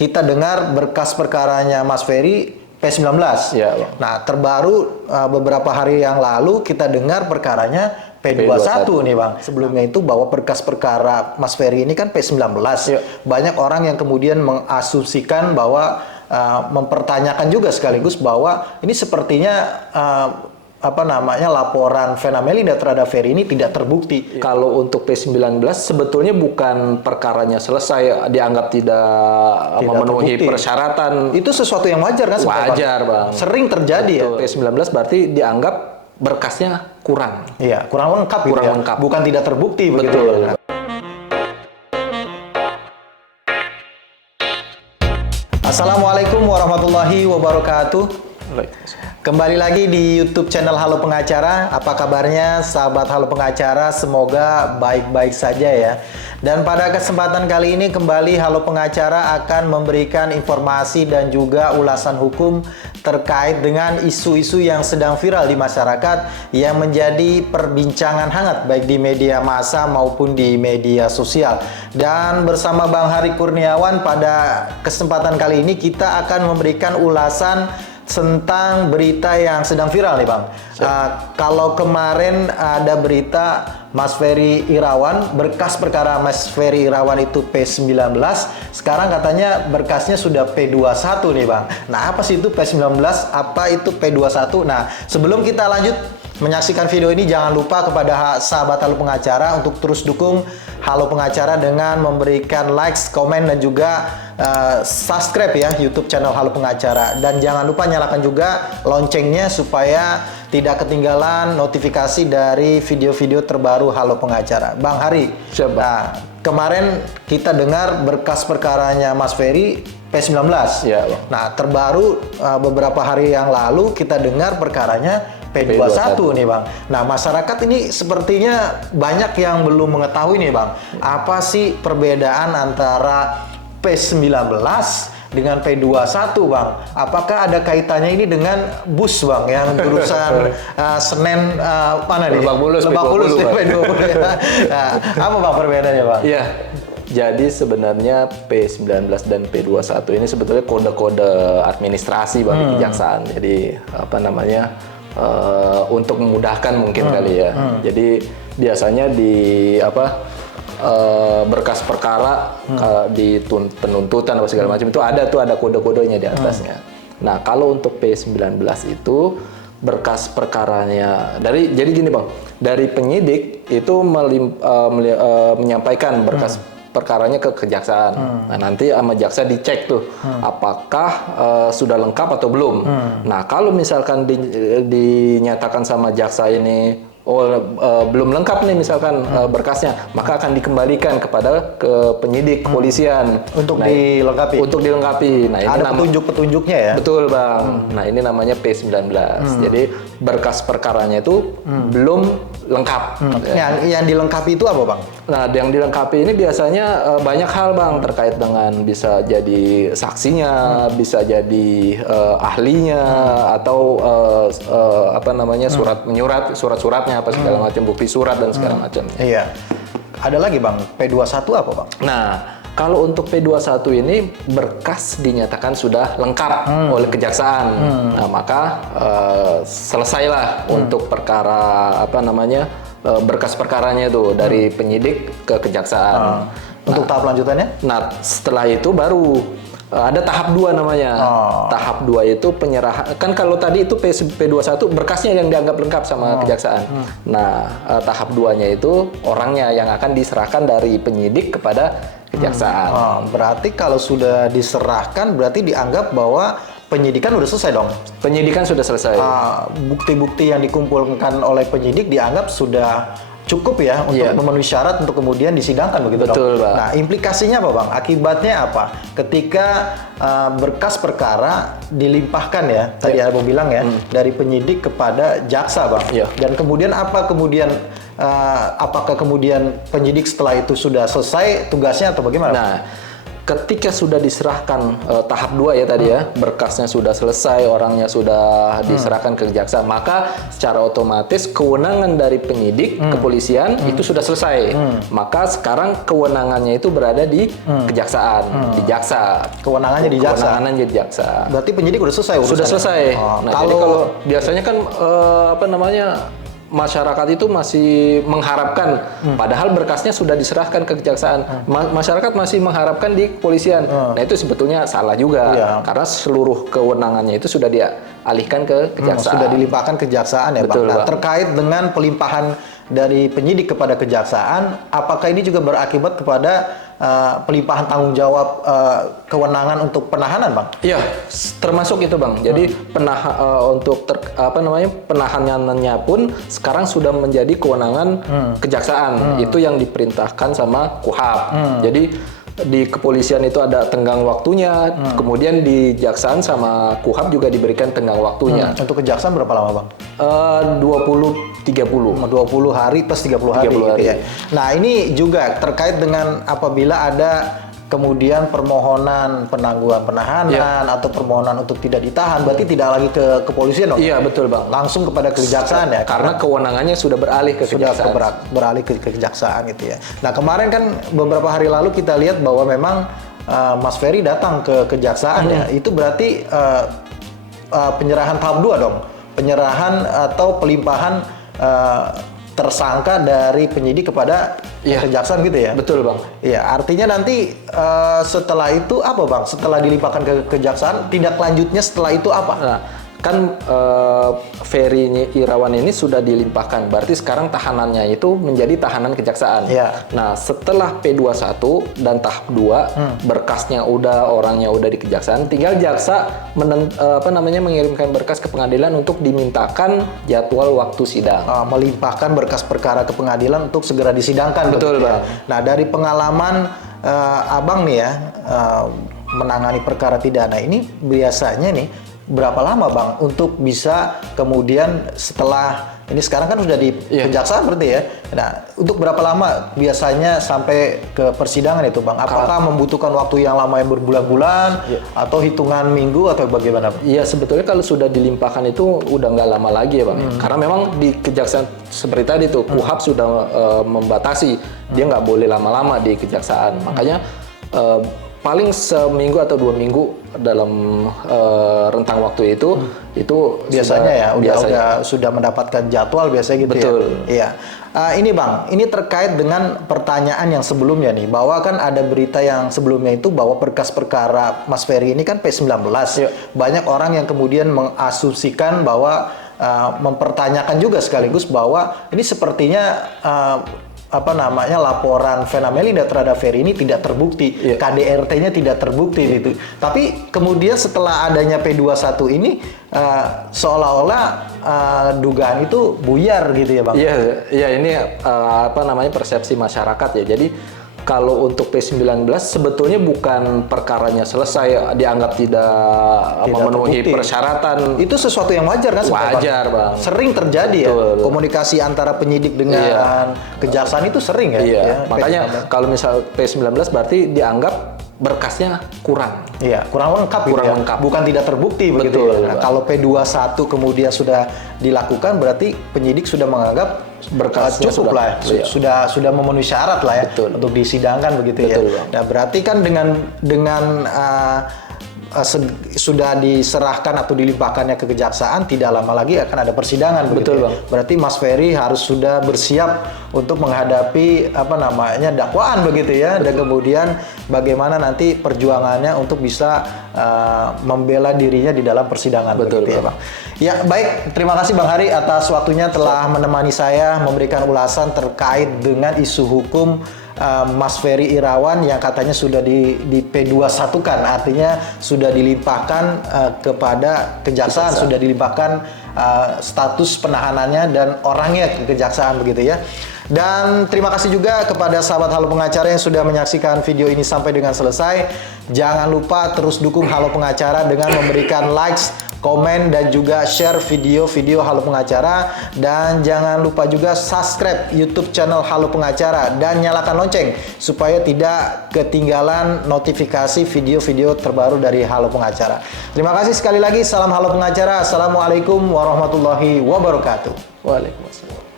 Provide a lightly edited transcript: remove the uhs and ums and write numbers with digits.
kita dengar berkas perkaranya Mas Ferry P19. Ya, Bang. Nah, terbaru beberapa hari yang lalu kita dengar perkaranya P21 nih Bang. Sebelumnya itu bahwa berkas perkara Mas Ferry ini kan P19. Ya. Banyak orang yang kemudian mengasumsikan bahwa mempertanyakan juga sekaligus bahwa ini sepertinya laporan Vena Melinda terhadap Ferry ini tidak terbukti. Kalau untuk P19 sebetulnya bukan perkaranya selesai, dianggap tidak memenuhi terbukti. persyaratan. Itu sesuatu yang wajar kan sebenarnya, Wajar, Bang. Sering terjadi. Betul. Ya. P19 berarti dianggap berkasnya kurang. Iya, kurang lengkap gitu Kurang ya. lengkap. Bukan tidak terbukti begitu. Betul. Ya. Assalamualaikum warahmatullahi wabarakatuh. Kembali lagi di YouTube channel Halo Pengacara. Apa kabarnya sahabat Halo Pengacara? Semoga baik-baik saja ya. Dan pada kesempatan kali ini kembali Halo Pengacara akan memberikan informasi dan juga ulasan hukum terkait dengan isu-isu yang sedang viral di masyarakat yang menjadi perbincangan hangat baik di media massa maupun di media sosial. Dan bersama Bang Hari Kurniawan pada kesempatan kali ini kita akan memberikan ulasan tentang berita yang sedang viral nih Bang. Kalau kemarin ada berita Mas Ferry Irawan, berkas perkara Mas Ferry Irawan itu P19, sekarang katanya berkasnya sudah P21 nih Bang. Nah, apa sih itu P19, apa itu P21? Nah, sebelum kita lanjut menyaksikan video ini, jangan lupa kepada sahabat Halo Pengacara untuk terus dukung Halo Pengacara dengan memberikan likes, komen, dan juga subscribe ya YouTube channel Halo Pengacara. Dan jangan lupa nyalakan juga loncengnya supaya tidak ketinggalan notifikasi dari video-video terbaru Halo Pengacara. Bang Hari, nah, kemarin kita dengar berkas perkaranya Mas Ferry P19. Ya, Bang. Nah, terbaru beberapa hari yang lalu kita dengar perkaranya P21 nih Bang. Nah, masyarakat ini sepertinya banyak yang belum mengetahui nih Bang. Apa sih perbedaan antara P19 dengan P21 Bang? Apakah ada kaitannya ini dengan bus Bang yang jurusan Senen mana nih? Lebak Bulus P20 ya. Nah, apa Bang perbedaannya Bang? Iya. Jadi sebenarnya P19 dan P21 ini sebetulnya kode-kode administrasi bagi kejaksaan. Jadi untuk memudahkan mungkin kali ya. Jadi biasanya di berkas perkara di penuntutan atau segala macam itu ada kode-kodenya di atasnya. Nah, kalau untuk P19 itu berkas perkaranya jadi gini Bang, dari penyidik itu menyampaikan berkas perkaranya ke kejaksaan. Nah, nanti sama jaksa dicek tuh apakah sudah lengkap atau belum. Nah, kalau misalkan dinyatakan sama jaksa ini belum lengkap nih misalkan berkasnya, maka akan dikembalikan ke penyidik kepolisian untuk dilengkapi. Nah, ini ada petunjuk-petunjuknya ya. Betul Bang. Nah, ini namanya P19. Jadi berkas perkaranya itu belum lengkap. Yang dilengkapi itu apa Bang? Nah, yang dilengkapi ini biasanya banyak hal Bang, terkait dengan bisa jadi saksinya, bisa jadi ahlinya, atau surat-suratnya apa segala macam, bukti surat dan segala macam. Iya. Ada lagi Bang, P21 apa Bang? Nah, kalau untuk P21 ini berkas dinyatakan sudah lengkap oleh kejaksaan. Nah, maka selesailah untuk perkara berkas perkaranya itu dari penyidik ke kejaksaan. Untuk tahap lanjutannya? Nah, setelah itu baru ada tahap 2 namanya. Tahap 2 itu penyerahan. Kan kalau tadi itu P21 berkasnya yang dianggap lengkap sama kejaksaan. Nah, tahap 2-nya itu orangnya yang akan diserahkan dari penyidik kepada kejaksaan. Berarti kalau sudah diserahkan berarti dianggap bahwa penyidikan sudah selesai dong? Penyidikan sudah selesai. Bukti-bukti yang dikumpulkan oleh penyidik dianggap sudah cukup ya untuk memenuhi syarat untuk kemudian disidangkan begitu dong? Betul, Bang. Nah, implikasinya apa Bang? Akibatnya apa? Ketika berkas perkara dilimpahkan ya, tadi Abang bilang ya, dari penyidik kepada jaksa Bang. Dan kemudian apakah kemudian penyidik setelah itu sudah selesai tugasnya atau bagaimana? Nah, ketika sudah diserahkan tahap 2 ya tadi ya, berkasnya sudah selesai, orangnya sudah diserahkan ke kejaksaan, maka secara otomatis kewenangan dari penyidik kepolisian itu sudah selesai. Maka sekarang kewenangannya itu berada di kejaksaan, di jaksa. Kewenangannya di jaksa. Kewenangannya di jaksa. Berarti penyidik udah selesai urusannya? Sudah selesai. Nah, jadi kalau biasanya kan masyarakat itu masih mengharapkan, padahal berkasnya sudah diserahkan ke kejaksaan. Masyarakat masih mengharapkan di kepolisian. Nah itu sebetulnya salah juga, karena seluruh kewenangannya itu sudah dialihkan ke kejaksaan. Sudah dilimpahkan ke kejaksaan ya, Betul, Bang. Nah, Bang. terkait dengan pelimpahan dari penyidik kepada kejaksaan, apakah ini juga berakibat kepada pelimpahan tanggung jawab kewenangan untuk penahanan, Bang? Iya, termasuk itu, Bang. Jadi untuk penahanannya pun sekarang sudah menjadi kewenangan kejaksaan. Itu yang diperintahkan sama KUHAP. Jadi di kepolisian itu ada tenggang waktunya, kemudian di jaksaan sama KUHAP juga diberikan tenggang waktunya. Untuk kejaksaan berapa lama, Bang? 20 hari plus 30 hari, 30 gitu hari. ya. Nah, ini juga terkait dengan apabila ada kemudian permohonan penangguhan penahanan atau permohonan untuk tidak ditahan, berarti tidak lagi ke kepolisian dong? Iya, betul, Bang. Langsung kepada kejaksaan ya? Karena kewenangannya sudah beralih ke kejaksaan. Beralih ke kejaksaan gitu ya. Nah, kemarin kan beberapa hari lalu kita lihat bahwa memang Mas Ferry datang ke kejaksaan ya. Itu berarti penyerahan tahap 2 dong? Penyerahan atau pelimpahan tersangka dari penyidik kepada kejaksaan gitu ya? Betul, Bang. Iya, artinya nanti setelah itu apa, Bang? Setelah dilimpahkan ke kejaksaan, tindak lanjutnya setelah itu apa? Nah, kan Ferry Irawan ini sudah dilimpahkan, berarti sekarang tahanannya itu menjadi tahanan kejaksaan. Iya. Nah, setelah P21 dan tahap 2, berkasnya orangnya udah di kejaksaan, tinggal jaksa mengirimkan berkas ke pengadilan untuk dimintakan jadwal waktu sidang. Melimpahkan berkas perkara ke pengadilan untuk segera disidangkan. Betul, begitu ya? Bang. Nah, dari pengalaman Abang nih ya, menangani perkara pidana ini biasanya nih berapa lama, Bang, untuk bisa kemudian setelah ini sekarang kan sudah di kejaksaan berarti ya. Nah, untuk berapa lama biasanya sampai ke persidangan itu, Bang? Apakah membutuhkan waktu yang lama yang berbulan-bulan atau hitungan minggu atau bagaimana, Bang? Iya, sebetulnya kalau sudah dilimpahkan itu udah nggak lama lagi ya, Bang. Karena memang di kejaksaan seperti tadi tuh, KUHAP sudah membatasi dia nggak boleh lama-lama di kejaksaan. Makanya paling seminggu atau 2 minggu dalam rentang waktu itu Biasanya sudah mendapatkan jadwal biasanya gitu. Betul. Ya. Iya. Ini, Bang, ini terkait dengan pertanyaan yang sebelumnya nih, bahwa kan ada berita yang sebelumnya itu bahwa berkas perkara Mas Ferry ini kan P19. Banyak orang yang kemudian mengasumsikan bahwa mempertanyakan juga sekaligus bahwa ini sepertinya laporan Vena Melinda terhadap Ferry ini tidak terbukti, KDRT-nya tidak terbukti gitu. Tapi kemudian setelah adanya P21 ini seolah-olah dugaan itu buyar gitu ya, Bang. Iya, ini persepsi masyarakat ya. Jadi kalau untuk P19 sebetulnya bukan perkaranya selesai, dianggap tidak memenuhi terbukti. persyaratan. Itu sesuatu yang wajar kan? Wajar, Bang. Sering terjadi. Betul. Ya. Komunikasi antara penyidik dengan kejaksaan itu sering ya. Iya. Ya, Makanya P19. kalau misal P19 berarti dianggap berkasnya kurang. Iya, kurang lengkap gitu ya. Lengkap. Bukan tidak terbukti begitu Betul, ya. Nah, Bang. kalau P21 kemudian sudah dilakukan, berarti penyidik sudah menganggap berkasnya cukup lah, sudah memenuhi syarat lah ya. Betul. Untuk disidangkan begitu. Betul, ya. Bang. Nah, berarti kan dengan sudah diserahkan atau dilimpahkannya ke kejaksaan, tidak lama lagi akan ada persidangan. Betul, begitu ya. Bang. Berarti Mas Ferry harus sudah bersiap untuk menghadapi dakwaan begitu ya. Dan kemudian bagaimana nanti perjuangannya untuk bisa membela dirinya di dalam persidangan. Betul, begitu ya, Bang. Ya, baik, terima kasih Bang Hari atas waktunya telah menemani saya memberikan ulasan terkait dengan isu hukum Mas Ferry Irawan yang katanya sudah di P21 kan, artinya sudah dilimpahkan kepada kejaksaan, sudah dilimpahkan status penahanannya dan orangnya ke kejaksaan begitu ya. Dan terima kasih juga kepada sahabat Halo Pengacara yang sudah menyaksikan video ini sampai dengan selesai. Jangan lupa terus dukung Halo Pengacara dengan memberikan likes, komen, dan juga share video-video Halo Pengacara. Dan jangan lupa juga subscribe YouTube channel Halo Pengacara dan nyalakan lonceng supaya tidak ketinggalan notifikasi video-video terbaru dari Halo Pengacara. Terima kasih sekali lagi. Salam Halo Pengacara. Assalamualaikum warahmatullahi wabarakatuh. Waalaikumsalam.